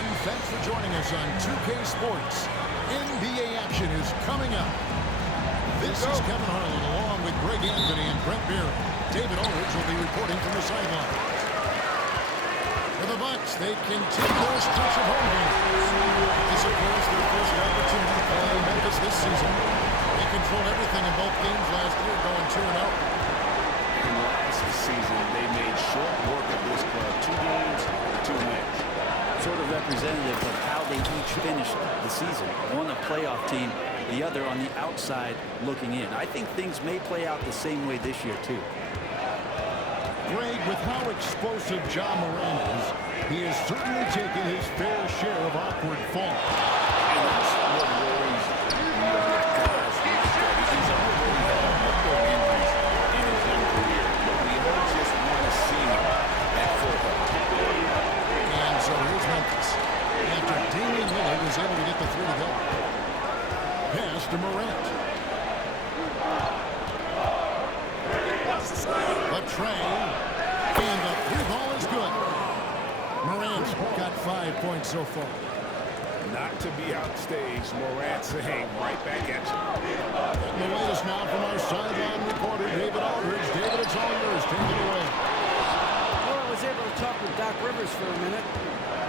everyone. Thanks for joining us on 2K Sports. NBA action is coming up. This is Kevin Harlan along with Greg Anthony and Brent Barry. David Aldridge will be reporting from the sideline. For the Bucks, they continue their stretch of home games. This, of course, their first opportunity to play Memphis this season. They controlled everything in both games last year, going 2-0. And last season, they made short work of this club. 2 games, 2 wins. Sort of representative of how they each finished the season. One a playoff team, the other on the outside looking in. I think things may play out the same way this year, too. Greg, with how explosive Ja Morant is, he has certainly taken his fair share of awkward falls. And that's what worries me with guys like that. He's already had multiple injuries in his young career, but we all just want to see him at full health. And so here's Memphis. After Damian Lillard was able to get the three to go. Pass to Morant. The tray. And the three ball is good. Morant's got 5 points so far. Not to be outstaged, Morant saying right back at you. And the latest now from our sideline reporter, David Aldridge. David, it's all yours. Take it away. Well, I was able to talk with Doc Rivers for a minute.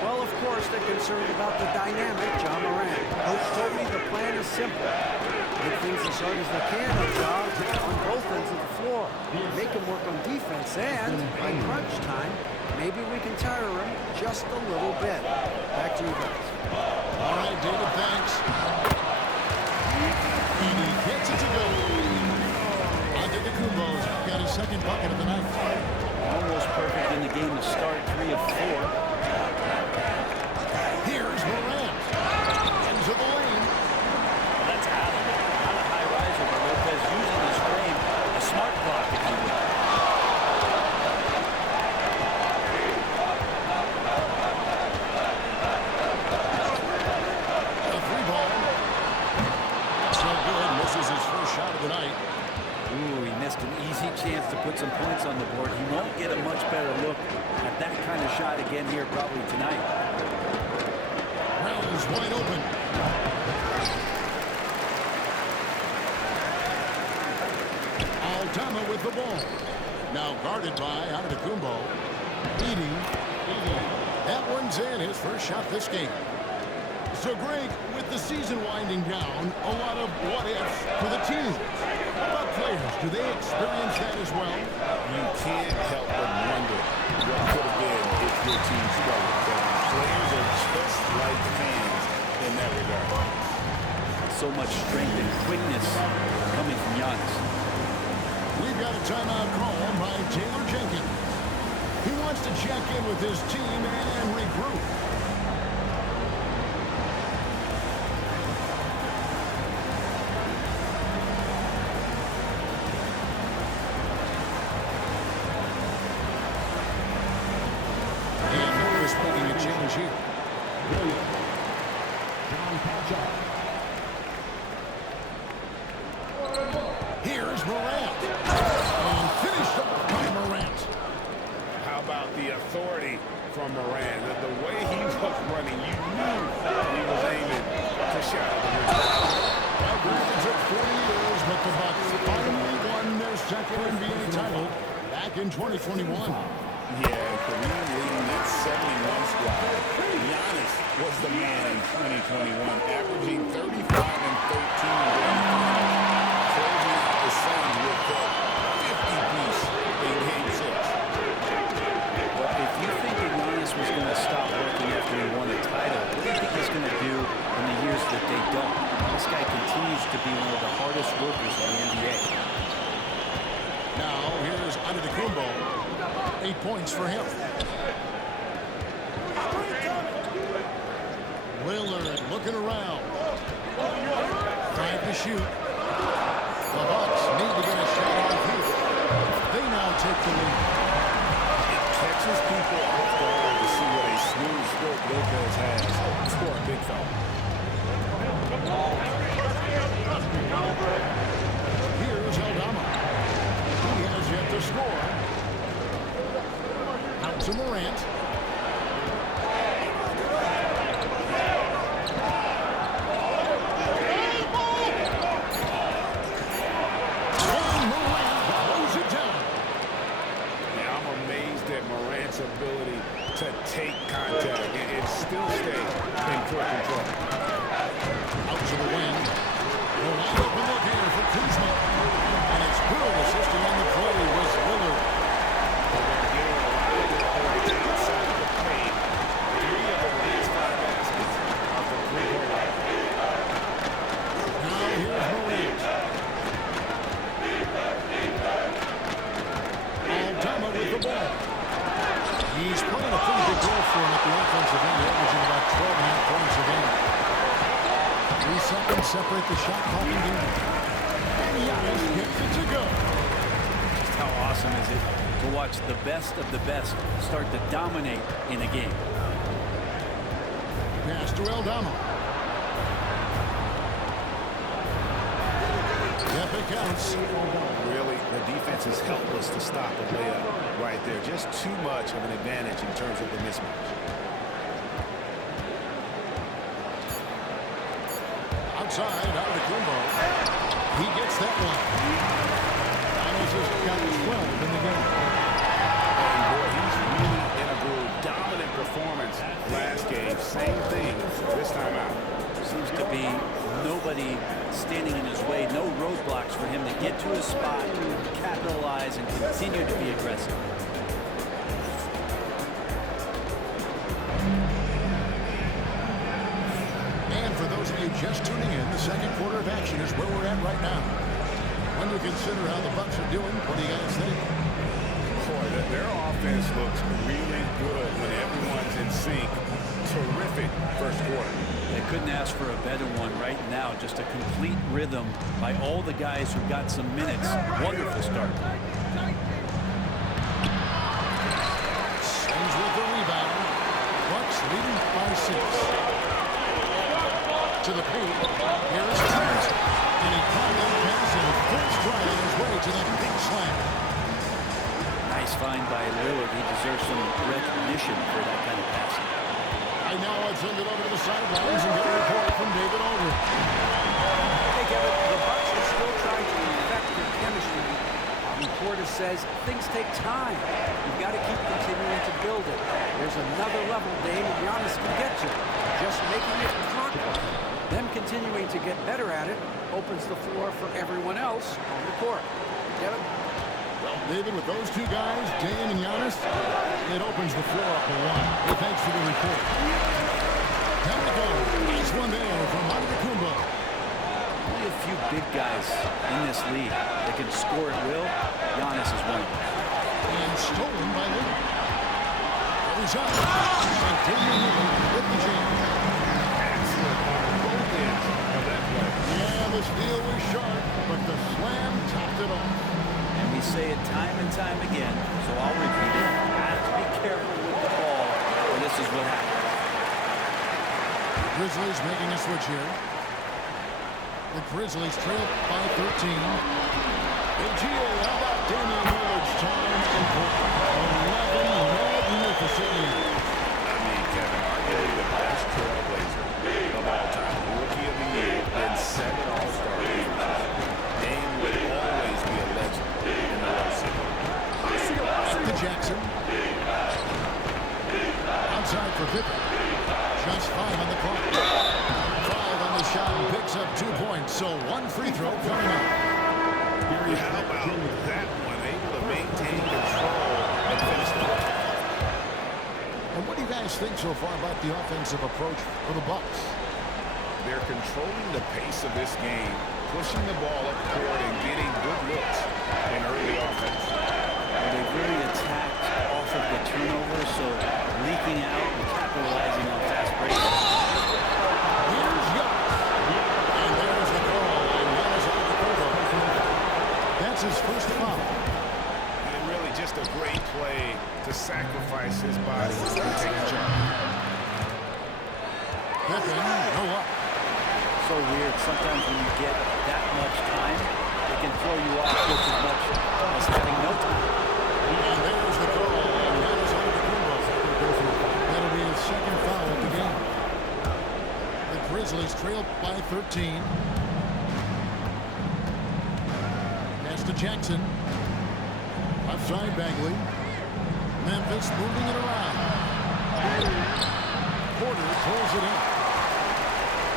Well, of course, they're concerned about the dynamic, Ja Morant. Coach told me the plan is simple. Make things as hard as they can on Ja on both ends of the floor. Make him work on defense, and by crunch time, maybe we can tire him just a little bit. Back to you guys. All right, David, thanks. And he gets it to go. Antetokounmpo's got his second bucket of the night. Almost perfect in the game to start, 3 of 4. Here's Morant. Into the lane. Well, that's out of it. Not a high riser, but Lopez using his frame. A smart block, if you will. A three ball. So good. Misses his first shot of the night. Ooh, he missed an easy chance to put some points on the board. He won't get a much better look at that kind of shot again here probably tonight. Brown's wide open. Aldama with the ball. Now guarded by Antetokounmpo. Edey. That one's in. His first shot this game. So, Greg, with the season winding down, a lot of what-ifs for the team. But players, do they experience that as well? You can't help but wonder what could have been if your team struggled. But players are just like fans in that regard. So much strength and quickness coming from Giannis. We've got a timeout call by Taylor Jenkins. He wants to check in with his team and regroup. And Memphis making a change here. Here's Morant. And finished up by Morant. How about the authority from Morant? The way he was running, you knew he was aiming to shot the rim. Well, Greg, it took 40 years, but the Bucks finally won their second NBA title back in 2021. Yeah, Kareem leading that 71 squad. Giannis was the man in 2021, averaging 35 and 13 during the finals. Closing out the Suns with that 50-piece in Game 6. Well, if you think that Giannis was going to stop working after he won a title, what do you think he's going to do in the years that they don't? This guy continues to be one of the hardest workers in the NBA. Now, here's Antetokounmpo. 8 points for him. Lillard looking around. 5 to shoot. The Bucks need to get a shot off here. They now take the lead. It catches people off guard to see what a smooth stroke Lopez has for a big fella. Here's Aldama. He has yet to score. Out to Morant. for him at the offensive end, averaging about 12.5 points a game. 3 seconds separate the shot clock and game. And Giannis gets it to go. Just how awesome is it to watch the best of the best start to dominate in a game. Pass to Aldama. Yep, it counts. Really, the defense is helpless to stop a layup right there. Just too much of an advantage in terms of the mismatch. Outside, out of the Kumbo. He gets that one. Giannis has got 12 in the game. And boy, he's really in a groove. Dominant performance last game. Same thing this time out. Seems to be nobody standing in his way, no roadblocks for him to get to his spot, capitalize, and continue to be aggressive. And for those of you just tuning in, the second quarter of action is where we're at right now. When you consider how the Bucks are doing, what do you guys think? Boy, their offense looks really good when everyone's in sync. Terrific first quarter. They couldn't ask for a better one right now. Just a complete rhythm by all the guys who got some minutes. Wonderful start. Sings with the rebound. Bucks leading by 6. To the paint. Here's Trent. And he caught that pass and full stride on his way to that big slam. Nice find by Lillard. He deserves some recognition for that kind of passing. And now let's send it over to the sidelines and get a report from David Aldridge. Hey, Kevin, the Bucks are still trying to perfect their chemistry. Our reporter says things take time. You've got to keep continuing to build it. There's another level Dame and Giannis can get to. Just making it clockwork. Them continuing to get better at it opens the floor for everyone else on the court. Kevin? Well, David, with those two guys, Dame and Giannis, it opens the floor up for one. Hey, thanks for the report. Time to go. Nice one there from Antetokounmpo. Only a few big guys in this league that can score at will. Giannis is one of them. And stolen by Lillard. Goes up. And Damian Lillard with the jam. Excellent on both ends of that play. Yeah, the steal was sharp, but the slam topped it off. And we say it time and time again, so I'll repeat it. Have to be careful with the ball, or this is what happens. Grizzlies making a switch here. The Grizzlies trail by 13. AGA, how about Damian Lillard's time in court? 11 magnificent years. I mean, Kevin, arguably the best trailblazer of all time. Rookie of the year, then 7 All-Star games. Dame will always be a legend in the World To Jackson. Outside for Pippen. Just 5 on the clock. 5 on the shot and picks up 2 points. So 1 free throw coming up. How about that one? Able to maintain control and finish the ball. And what do you guys think so far about the offensive approach for the Bucks? They're controlling the pace of this game, pushing the ball up court and getting good looks in early offense. They've really attacked off of the turnover, so leaking out and capitalizing on fast breaks. Here's Giannis. And there's the call. And Giannis Antetokounmpo. That's his first foul. And really just a great play to sacrifice his body and take a charge. Pippen, no up. So weird. Sometimes when you get that much time, it can throw you off just as much as having no time. And there's the call on Giannis Antetokounmpo. That'll be his second foul of the game. The Grizzlies trail by 13. Pass to Jackson. Outside Bagley. Memphis moving it around. Porter pulls it in.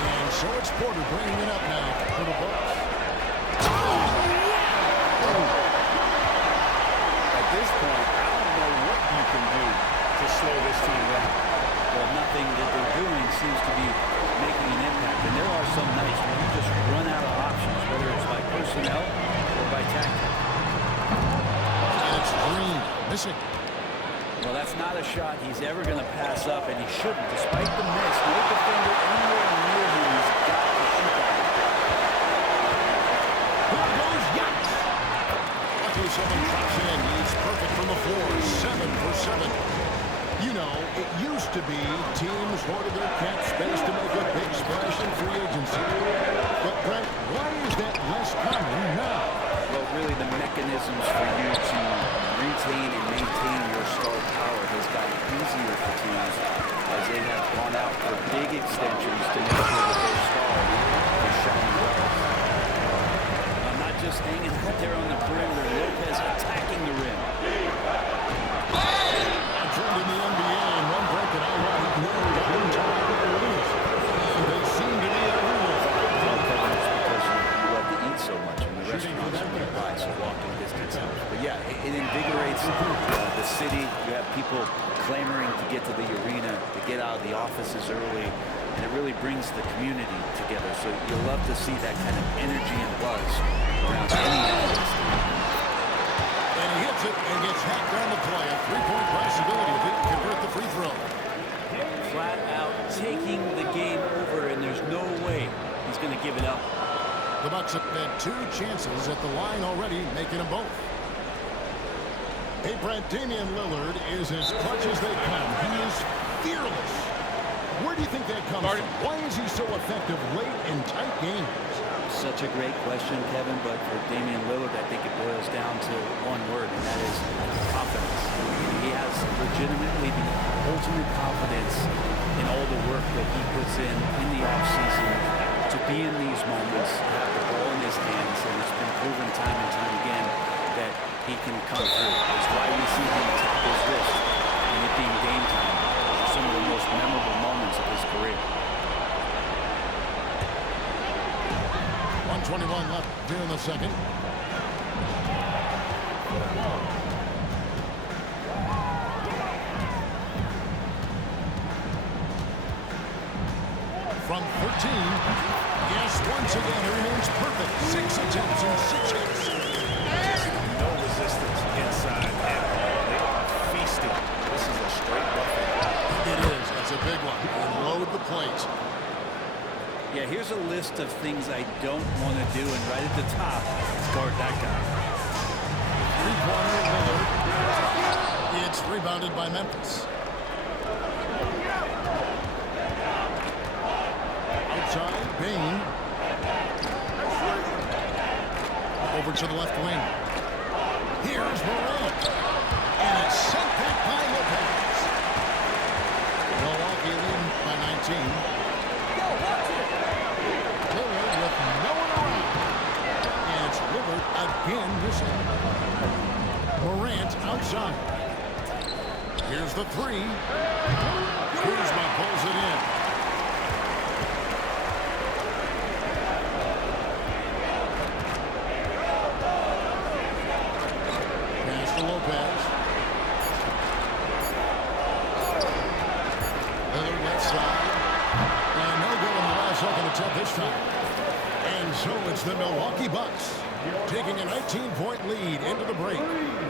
And so it's Porter bringing it up now for the Bucks. At this point, I don't know what you can do to slow this team down. Well, nothing that they're doing seems to be making an impact. And there are some nights where you just run out of options, whether it's by personnel or by tactics. And it's Green missing. Well, that's not a shot he's ever going to pass up, and he shouldn't. Despite the miss, no defender anywhere near him. He's got to shoot that. Here goes Yates. Luckily, someone drops in. He's perfect from the floor. 7 for 7. You know, it used to be teams hoarded their cap space to make a big splash in free agency. But, Brent, why is that less common now? Well, really, the mechanisms for you to retain and maintain your star power has gotten easier for teams as they have gone out for big extensions to make sure that their star is shining well. Not just hanging out there on the perimeter, Lopez attacking the rim. A trend in the NBA, and one break that I want to know home time release. They seem to be everywhere. Because you love to eat so much, and the restaurants are nearby, so walking distance helps. But yeah, it invigorates the city. You have people clamoring to get to the arena, to get out of the offices early, and it really brings the community together. So you'll love to see that kind of energy and buzz around any place. And he hits it and gets hacked down the play. A three-point possibility if he can convert the free throw. Flat out taking the game over, and there's no way he's going to give it up. The Bucks have had 2 chances at the line already, making them both. Hey, Brent, Damian Lillard is as clutch as they come. He is fearless. Where do you think that comes from? Why is he so effective late in tight games? Such a great question, Kevin, but for Damian Lillard, I think it boils down to one word, and that is confidence. He has legitimately the ultimate confidence in all the work that he puts in the offseason to be in these moments, have the ball in his hands, and it's been proven time and time again that he can come through. That's why we see him tap his wrist and it being game time. Those are some of the most memorable moments of his career. 1:21 left here in the second. From 13, yes, once again, he remains perfect. 6 attempts and 6 hits. No resistance inside at all. They are feasting. This is a straight buffet. It is. That's a big one. And load the plate. Yeah, here's a list of things I don't want to do, and right at the top, guard that guy. Three-pointer Lillard. It's rebounded by Memphis. Outside, Bane. Over to the left wing. Here's Morant. And it's sent back by Lopez. Milwaukee leading by 19. Lillard with no one around. And it's Lillard again missing. Morant outside. Here's the 3. Kuzma pulls it in. Pass to Lopez. Lillard left side. And no good in the last second attempt this time. And so it's the Milwaukee Bucks taking a 19-point lead into the break.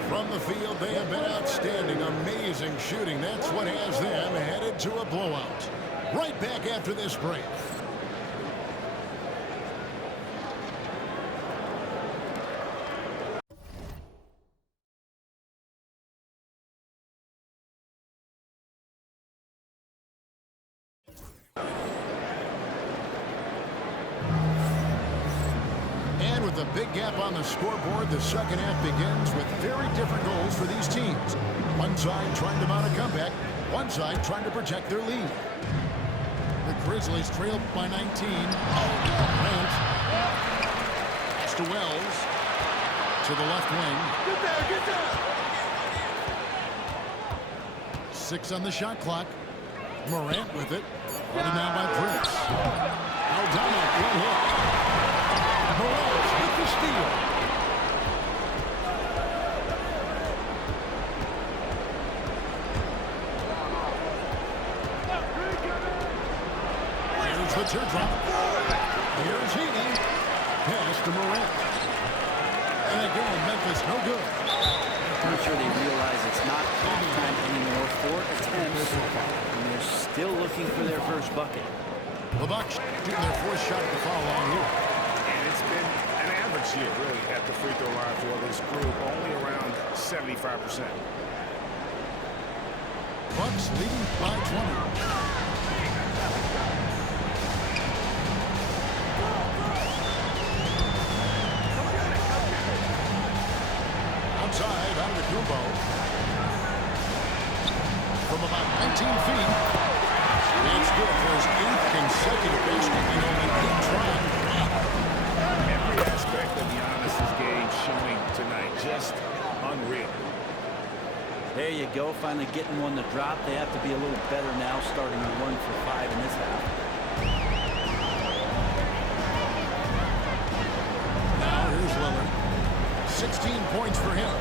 From the field, they have been outstanding, amazing shooting. That's what has them headed to a blowout. Right back after this break. With a big gap on the scoreboard, the second half begins with very different goals for these teams. One side trying to mount a comeback, one side trying to protect their lead. The Grizzlies trail by 19. Grant. Pass to Wells. To the left wing. Get there! 6 on the shot clock. Morant with it. Running down by Prince. Aldama, one hit. Morant with the steal. Here's the teardrop. Here's Heaney. Pass to Morant. And again, Memphis no good. I'm sure they realize it's not halftime anymore. so far. And they're still looking for their first bucket. The Bucks shooting their fourth shot at the foul line here. And it's been an average year, really, at the free throw line for this group, only around 75%. Bucks leading by 20. Outside, out of the Kumbo. From about 19 feet. It's good for his 8th consecutive basket in only 8 tries. Every aspect of Giannis's game showing tonight, just unreal. There you go, finally getting one to drop. They have to be a little better now, starting to 1 for 5 in this half. Now here's Lillard. 16 points for him.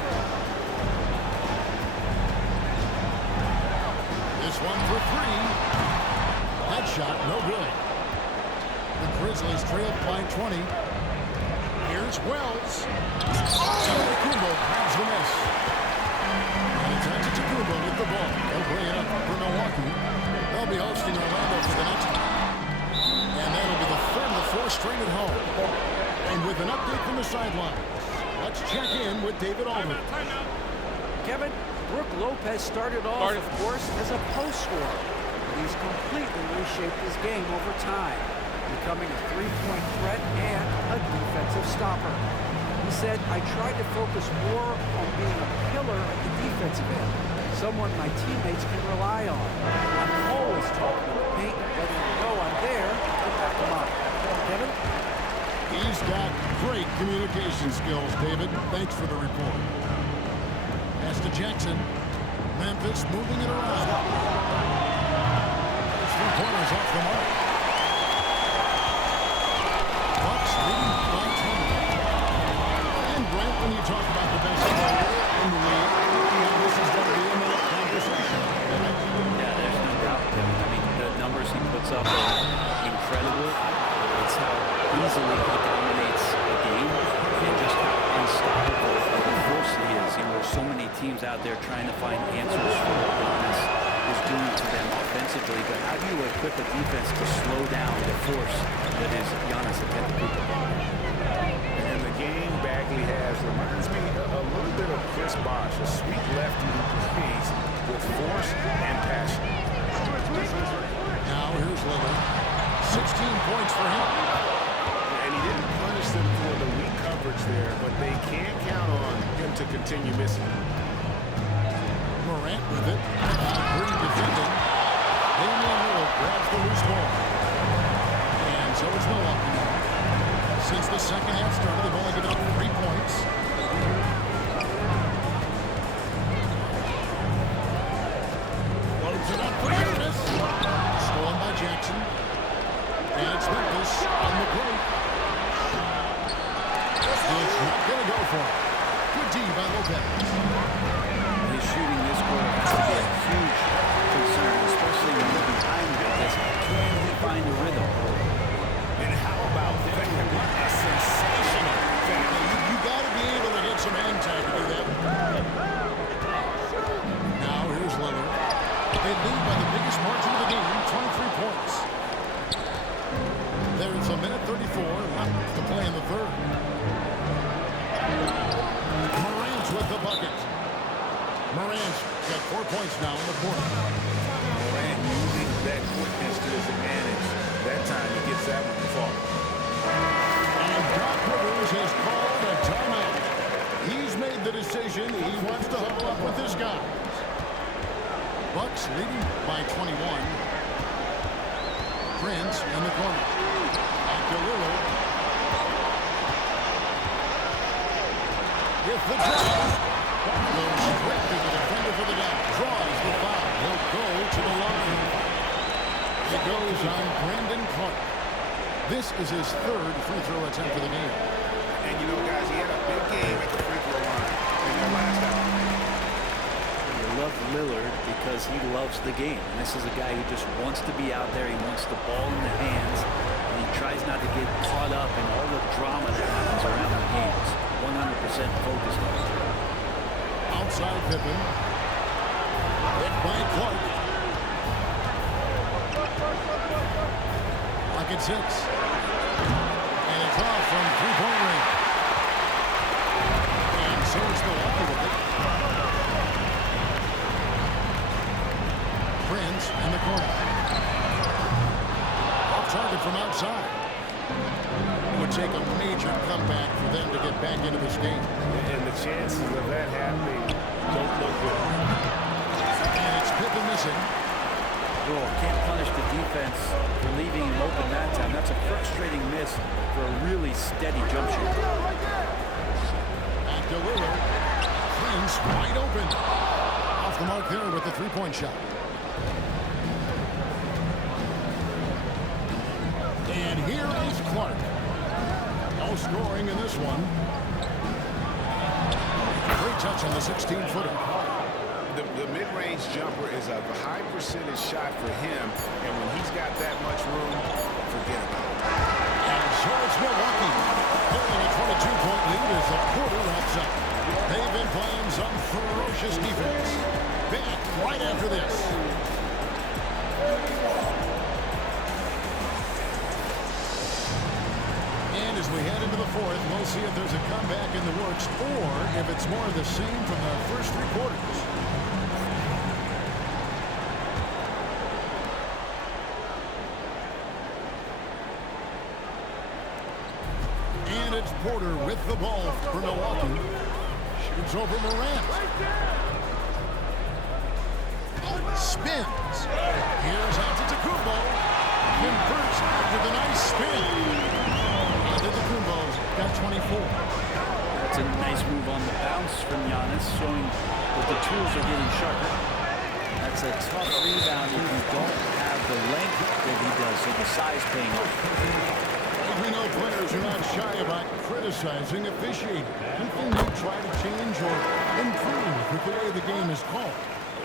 This one for 3. That shot, no good. The Grizzlies trail by 20. Here's Wells. Antetokounmpo grabs the miss. And it's Antetokounmpo with the ball. They'll bring it up for Milwaukee. They'll be hosting Orlando for the next one. And that'll be the third of the 4 straight at home. And with an update from the sideline, let's check in with David Aldridge. Kevin, Brook Lopez started off, of course, as a post scorer. He's completely reshaped his game over time, becoming a three-point threat and a defensive stopper. He said, I tried to focus more on being a pillar at the defensive end, someone my teammates can rely on. I'm always talking to the paint, letting them know I'm there to back them up. Kevin? He's got great communication skills, David. Thanks for the report. Pass to Jackson. Memphis moving it around. 3 pointers off the mark. Bucks leading by 20. And Brent, when you talk about the best player in the league, this is going to be in the conversation. Yeah, there's no doubt, Kevin. I mean, the numbers he puts up are incredible. It's how easily he dominates a game and just how unstoppable of a force he is. You know, there's so many teams out there trying to find answers for what Giannis is doing to them offensively, but how do you equip a defense to slow down the force that is Giannis Antetokounmpo? And the game Bagley has reminds me a little bit of Chris Bosh, a sweet lefty who plays with force and passion. Now here's Lillard. 16 points for him. And he didn't punish them for the weak coverage there, but they can't count on him to continue missing. Morant with it. Green defending. Damian Lillard grabs the loose ball. And so it's Milwaukee now. Since the second half started, they've only given up 3 points. Loads it up for Giannis. Stolen by Jackson. And it's Memphis on the break. It's not going to go for it. Good D by Lopez. His shooting this quarter has to be a huge concern, especially when he's behind because can he find a rhythm? And how about that? A sensational family. You got to be able to get some hand time to do that. Now here's Lillard. They lead by the biggest margin of the game, 23 points. There's a minute 34 left to play in the third. Morant's with the bucket. Morant's got 4 points now in the quarter. Morant using that quickness to his advantage. That time he gets that one to fall. And Doc Rivers has called a timeout. He's made the decision. He wants to huddle up with his guys. Bucks leading by 21. Prince in the corner. Back to Lillard. With the drive. Goes straight to the defender for the down. Draws the foul. He'll go to the line. It goes on Brandon Clark. This is his third free throw attempt of the game. And you know, guys, he had a big game at the free throw line in their last hour. You love Lillard because he loves the game. And this is a guy who just wants to be out there. He wants the ball in the hands. And he tries not to get caught up in all the drama that happens around the games. 100% focused on it. Outside Pippen. Hit by Clark. Lock at 6. And it's off from three-point range. And so it's Milwaukee with it. Prince in the corner. Off target from outside. It would take a major comeback for them to get back into this game. And the chances of that happening don't look good. And it's Pippen missing. Oh, can't punish the defense for leaving him open that time. That's a frustrating miss for a really steady jump shot. Back to Lillard. Prince wide open. Off the mark there with the three-point shot. And here is Clark. No scoring in this one. Great touch on the 16-footer. The mid-range jumper is a high percentage shot for him, and when he's got that much room, forget about it. And so it's Milwaukee. Holding a 22-point lead as the quarter wraps up. They've been playing some ferocious defense. Back right after this. And as we head into the fourth, we'll see if there's a comeback in the works or if it's more of the same from the first three quarters. And it's Porter with the ball for Milwaukee. Shoots over Morant. Spins. Here's Antetokounmpo. Converts after the nice spin. Antetokounmpo's got 24. That's a nice move on the bounce from Giannis, showing that the tools are getting sharper. That's a tough rebound if you don't have the length that he does, so the size paying off. We know players are not shy about criticizing officiating. Anything you try to change or improve with the way the game is called?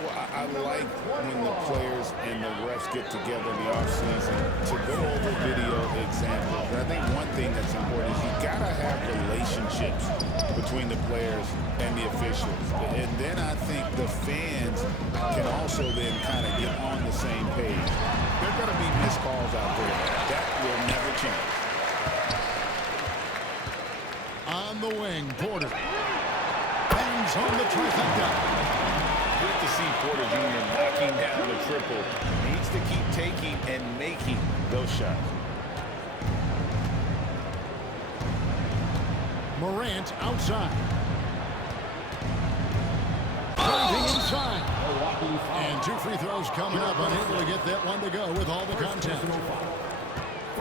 Well, I like when the players and the refs get together in the offseason to go over video examples. And I think one thing that's important is you got to have relationships between the players and the officials. And then I think the fans can also then kind of get on the same page. There are going to be missed calls out there. That will never change. On the wing, Porter. Bangs home the trifecta. Good to see Porter Jr. knocking down the triple. Needs to keep taking and making those shots. Morant outside. Pointing inside. And two free throws coming up. Unable to get that one to go with all the content.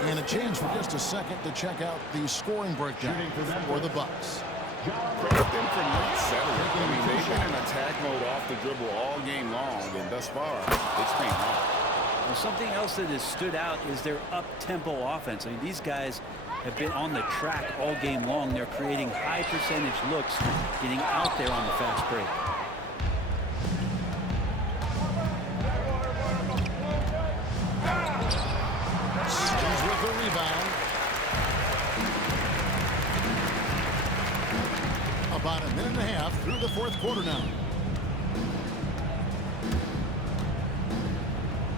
And a chance for just a second to check out the scoring breakdown for the Bucks. Credit them for not settling. I mean, they've been in attack mode off the dribble all game long, and thus far, it's been hard. Well, something else that has stood out is their up-tempo offense. I mean, these guys have been on the track all game long. They're creating high percentage looks, getting out there on the fast break. Sims with the rebound. About a minute and a half through the fourth quarter now.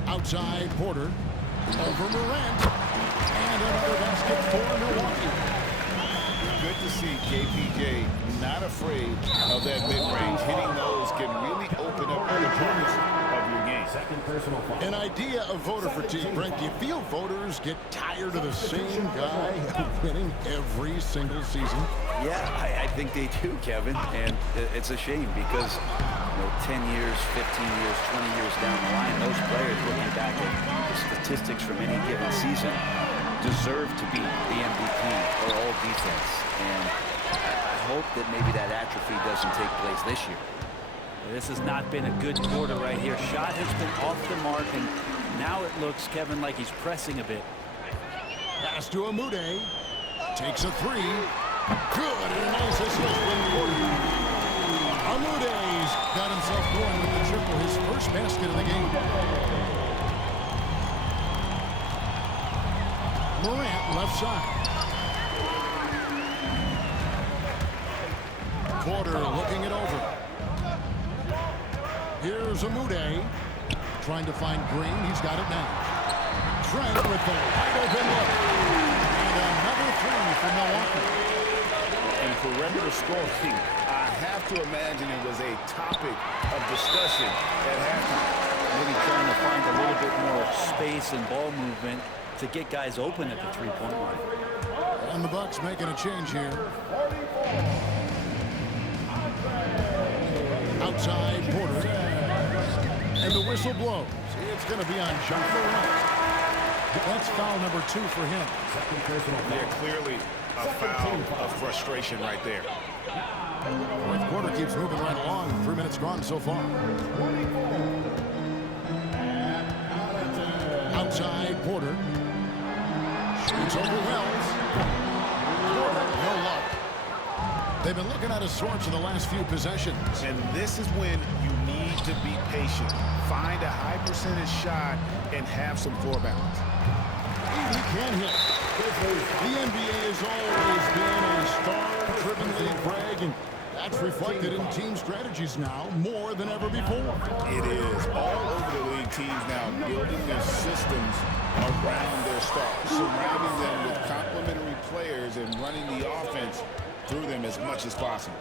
Outside, Porter. Over Morant. And another basket for Milwaukee. Good to see KPJ not afraid of that mid-range. Hitting those can really open up other parts of your game. An idea of voter fatigue, Brent. Do you feel voters get tired of the same guy winning every single season? Yeah, I think they do, Kevin. And it's a shame because, 10 years, 15 years, 20 years down the line, those players looking back at the statistics from any given season deserve to be the MVP or all defense. And I hope that maybe that atrophy doesn't take place this year. This has not been a good quarter right here. Shot has been off the mark, and now it looks, Kevin, like he's pressing a bit. Pass to Amude. Takes a three. Good, and a nice assist from Porter. Amude's got himself going with the triple, his first basket of the game. Morant left side. Porter looking it over. Here's Amude trying to find Green. He's got it now. Trent with the wide open look. And another three for Milwaukee. And perimeter scoring, I have to imagine it was a topic of discussion at halftime. Maybe trying to find a little bit more space and ball movement to get guys open at the three-point line. And the Bucks making a change here. Outside Porter. And the whistle blows. It's going to be on Ja Morant. That's foul number 2 for him. Yeah, clearly a foul of frustration right there. Fourth quarter keeps moving right along. 3 minutes gone so far. Outside Porter. Shoots over Wells. Porter, no luck. They've been looking at his sorts in the last few possessions. And this is when you need to be patient. Find a high percentage shot and have some floor balance. He can hit. The NBA has always been a star-driven league, Greg, and that's reflected in team strategies now more than ever before. It is. All over the league, teams now building their systems around their stars, surrounding them with complementary players and running the offense through them as much as possible.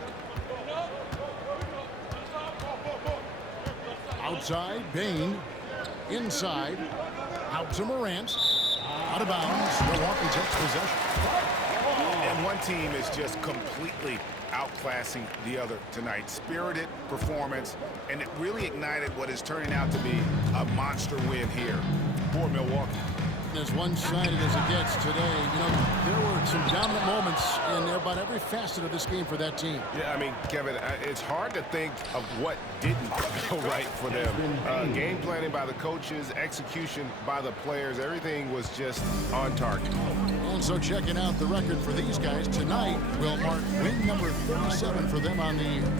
Outside, Bane. Inside. Out to Morant. Out of bounds. Milwaukee takes possession. And one team is just completely outclassing the other tonight. Spirited performance, and it really ignited what is turning out to be a monster win here for Milwaukee. As one-sided as it gets today, you know, there were some dominant moments in about every facet of this game for that team. Yeah, I mean, Kevin, it's hard to think of what didn't go right for them. Game planning by the coaches, execution by the players, everything was just on target. And so checking out the record for these guys tonight will mark win number 37 for them on the year.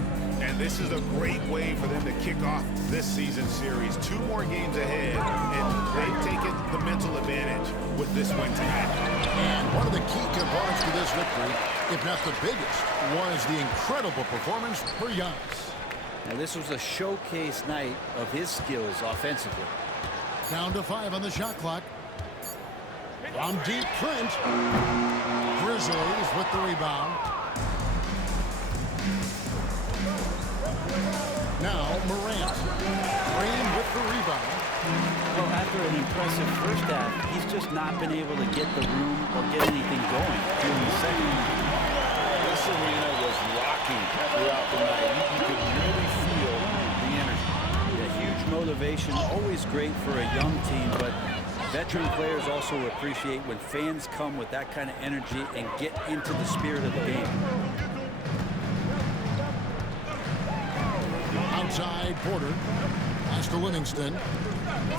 And this is a great way for them to kick off this season series. 2 more games ahead, and they've taken the mental advantage with this win tonight. And one of the key components to this victory, if not the biggest, was the incredible performance for Giannis. Now, this was a showcase night of his skills offensively. Down to 5 on the shot clock. From deep, Trent. Grizzlies with the rebound. Now Morant. Green with the rebound. Well, after an impressive first half, he's just not been able to get the room or get anything going during the second. This arena was rocking throughout the night. You could really feel the energy. Yeah, huge motivation, always great for a young team, but veteran players also appreciate when fans come with that kind of energy and get into the spirit of the game. Outside Porter. Pass to Livingston.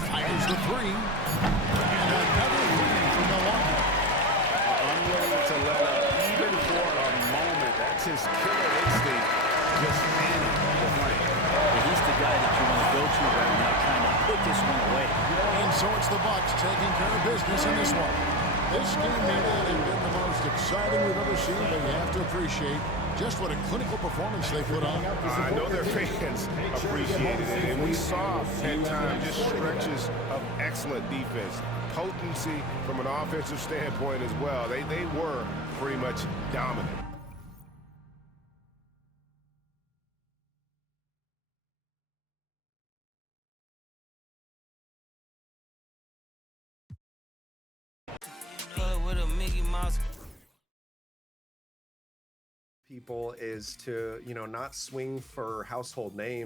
Fires the 3. And another 3 for Milwaukee. Unwilling to let up even for a moment. That's his killer instinct. Just fanning the flame. And he's the guy that you want to go to right now trying to put this one away. And so it's the Bucks taking care of business in this one. This game may not have been the most exciting we've ever seen, but you have to appreciate just what a clinical performance they put on. I know their fans appreciated it, and we saw at times just stretches of excellent defense. Potency from an offensive standpoint as well. They were pretty much dominant. People is to, not swing for household names.